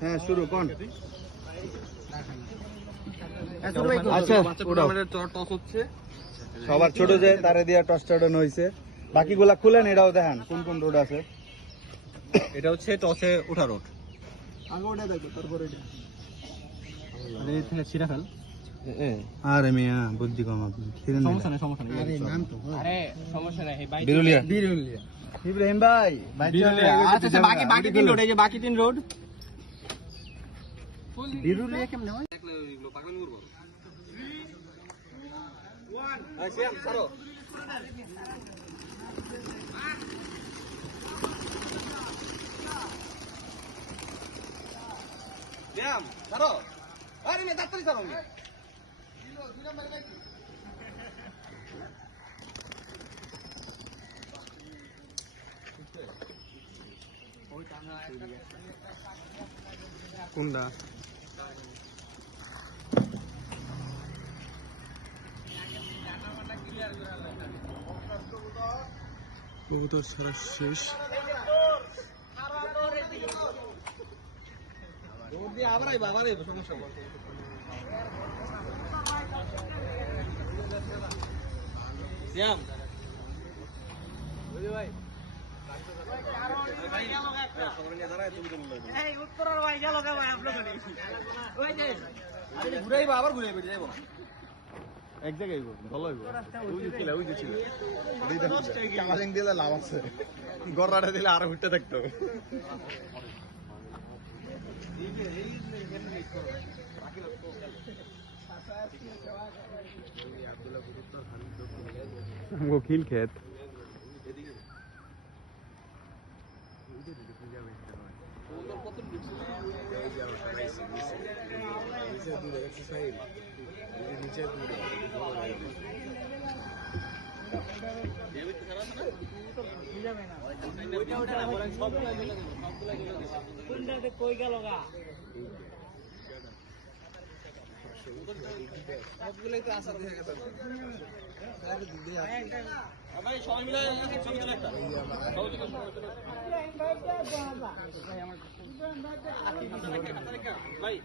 হ্যাঁ শুরু কোন আচ্ছা টস হচ্ছে সবার ছোট যে তারে দিয়া টসটা উঠানো হয়েছে বাকিগুলা খুলেন এটাও দেখেন কোন কোন রোড আছে এটা হচ্ছে টসে ওঠা রোড আগে ওটা দেখবো তারপরে ছিঁড়া ফেল আরে মিয়া বুদ্ধি কম আপনি সমস্যা নেই আরে নাম তো আরে সমস্যা নাই ভাই বিরুলিয়া ইব্রাহিম ভাই আচ্ছা বাকি তিন রোড এই যে বাকি তিন রোড বিরুলিয়া কেমনে হয় কোনটা কবুতর ছাড়া শেষ এক জায়গায় ভালো হইব দিলে লাভ আছে গড়াটা দিলে আরো উঠতে থাকতো খিল খেত কই গেল গা সবগুলাই তো আসার দেখে গেছে ভাই সবাই মিলে ছবি তুলে একটা ভাই